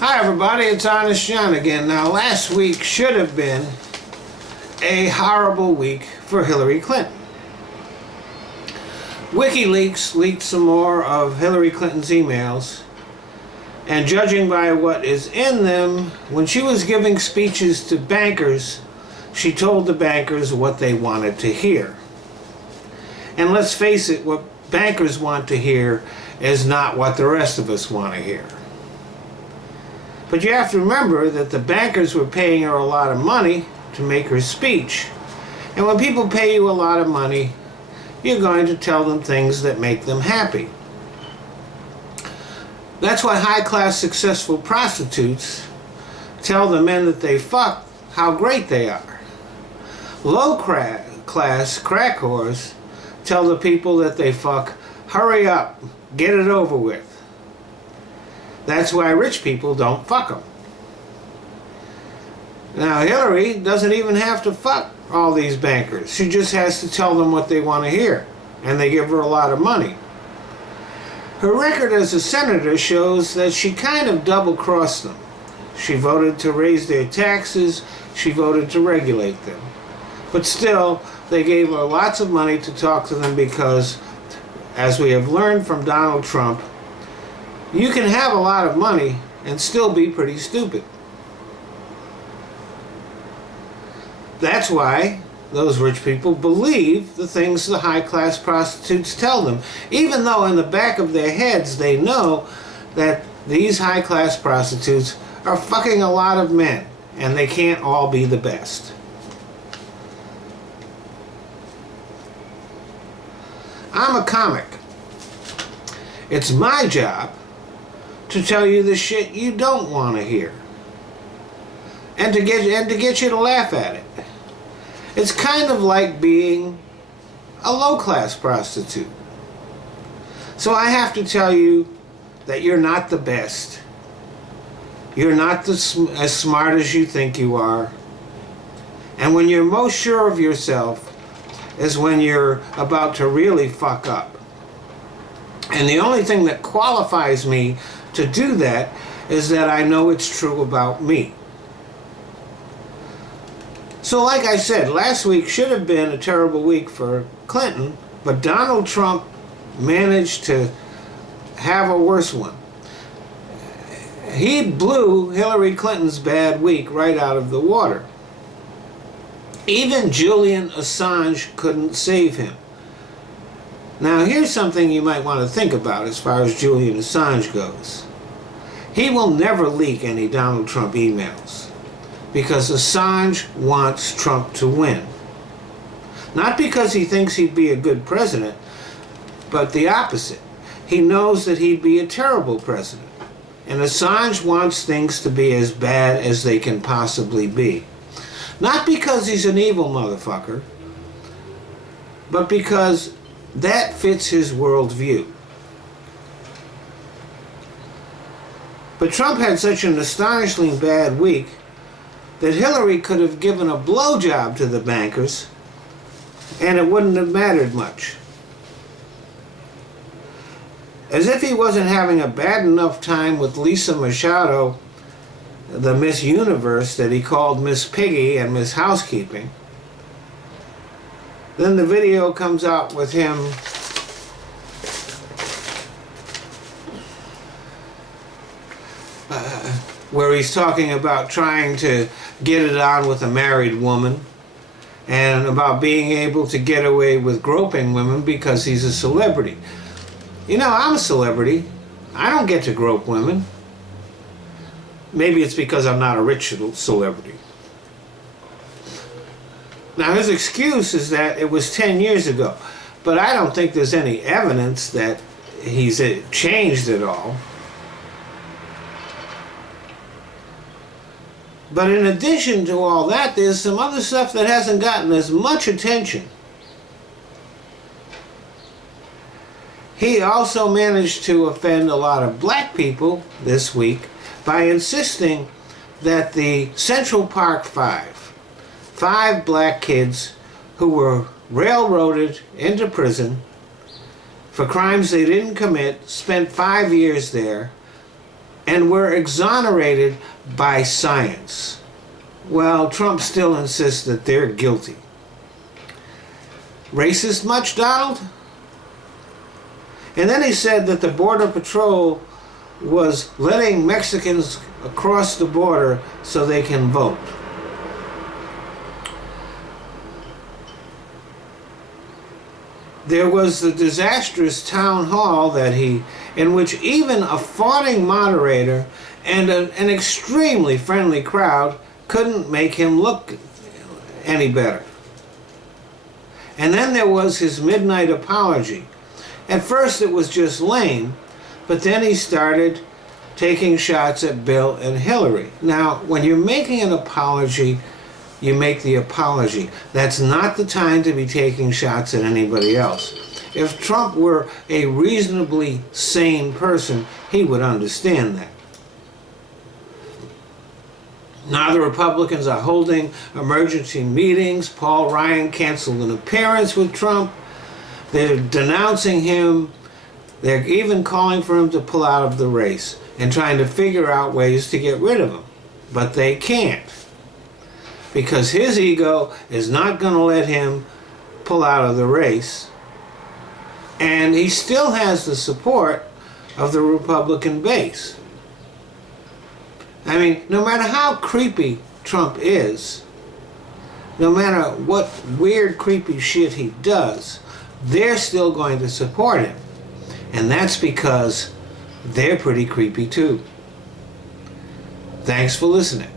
Hi everybody, it's Honest John again. Now last week should have been a horrible week for Hillary Clinton. WikiLeaks leaked some more of Hillary Clinton's emails, and judging by what is in them, when she was giving speeches to bankers, she told the bankers what they wanted to hear. And let's face it, what bankers want to hear is not what the rest of us want to hear. But you have to remember that the bankers were paying her a lot of money to make her speech. And when people pay you a lot of money, you're going to tell them things that make them happy. That's why high-class successful prostitutes tell the men that they fuck how great they are. Low-class crack whores tell the people that they fuck, hurry up, get it over with. That's why rich people don't fuck them. Now Hillary doesn't even have to fuck all these bankers. She just has to tell them what they want to hear, and they give her a lot of money. Her record as a senator shows that she kind of double-crossed them. She voted to raise their taxes, she voted to regulate them. But still, they gave her lots of money to talk to them because, as we have learned from Donald Trump, you can have a lot of money and still be pretty stupid. That's why those rich people believe the things the high-class prostitutes tell them, even though in the back of their heads they know that these high-class prostitutes are fucking a lot of men and they can't all be the best. I'm a comic. It's my job to tell you the shit you don't want to hear, and to get you to laugh at it. It's kind of like being a low-class prostitute. So I have to tell you that you're not the best. You're not as smart as you think you are. And when you're most sure of yourself is when you're about to really fuck up. And the only thing that qualifies me to do that is that I know it's true about me. So like I said, last week should have been a terrible week for Clinton, but Donald Trump managed to have a worse one. He blew Hillary Clinton's bad week right out of the water. Even Julian Assange couldn't save him. Now here's something you might want to think about as far as Julian Assange goes. He will never leak any Donald Trump emails because Assange wants Trump to win. Not because he thinks he'd be a good president, but the opposite. He knows that he'd be a terrible president. And Assange wants things to be as bad as they can possibly be. Not because he's an evil motherfucker, but because that fits his worldview. But Trump had such an astonishingly bad week that Hillary could have given a blowjob to the bankers and it wouldn't have mattered much. As if he wasn't having a bad enough time with Lisa Machado, the Miss Universe that he called Miss Piggy and Miss Housekeeping. Then the video comes out with him where he's talking about trying to get it on with a married woman and about being able to get away with groping women because he's a celebrity. You know, I'm a celebrity. I don't get to grope women. Maybe it's because I'm not a rich celebrity. Now his excuse is that it was 10 years ago, but I don't think there's any evidence that he's changed at all. But in addition to all that, there's some other stuff that hasn't gotten as much attention. He also managed to offend a lot of black people this week by insisting that the Central Park five black kids who were railroaded into prison for crimes they didn't commit, spent 5 years there, and were exonerated by science. Well, Trump still insists that they're guilty. Racist much, Donald? And then he said that the Border Patrol was letting Mexicans across the border so they can vote. There was the disastrous town hall in which even a fawning moderator and an extremely friendly crowd couldn't make him look any better. And then there was his midnight apology. At first it was just lame, but then he started taking shots at Bill and Hillary. Now, when you're making an apology, you make the apology. That's not the time to be taking shots at anybody else. If Trump were a reasonably sane person, he would understand that. Now the Republicans are holding emergency meetings. Paul Ryan canceled an appearance with Trump. They're denouncing him. They're even calling for him to pull out of the race and trying to figure out ways to get rid of him. But they can't, because his ego is not going to let him pull out of the race. And he still has the support of the Republican base. I mean, no matter how creepy Trump is, no matter what weird, creepy shit he does, they're still going to support him. And that's because they're pretty creepy too. Thanks for listening.